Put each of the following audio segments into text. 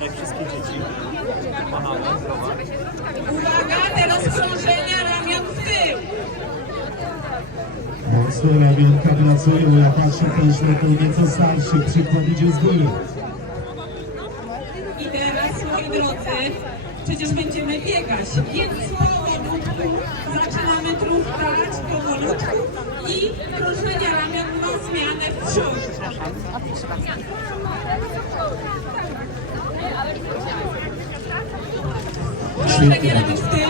Jak wszystkie dzieci. Uwaga, teraz krążenia ramion w tył. Mocno ramionka pracują, ja patrzę też na nieco starszych, przykład idzie z góry. I teraz, moi drodzy, przecież będziemy biegać, więc powolutku zaczynamy truchtać powolutku i krążenia ramion ma zmianę w przód. Krążenie ramion w tył.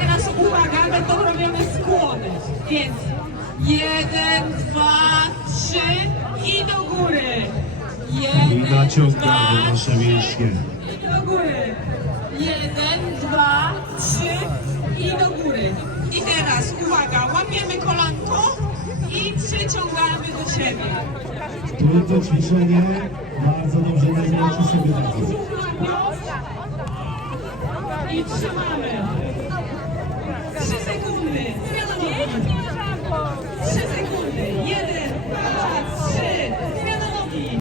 Teraz uwaga, będą robione skłony. Więc jeden, dwa, trzy. I naciągamy nasze mięśnie. i do góry. Jeden, dwa, trzy i do góry. I teraz uwaga, łapiemy kolanko i przyciągamy do siebie. Trudne ćwiczenie, bardzo dobrze najmniejszy sobie. I trzymamy.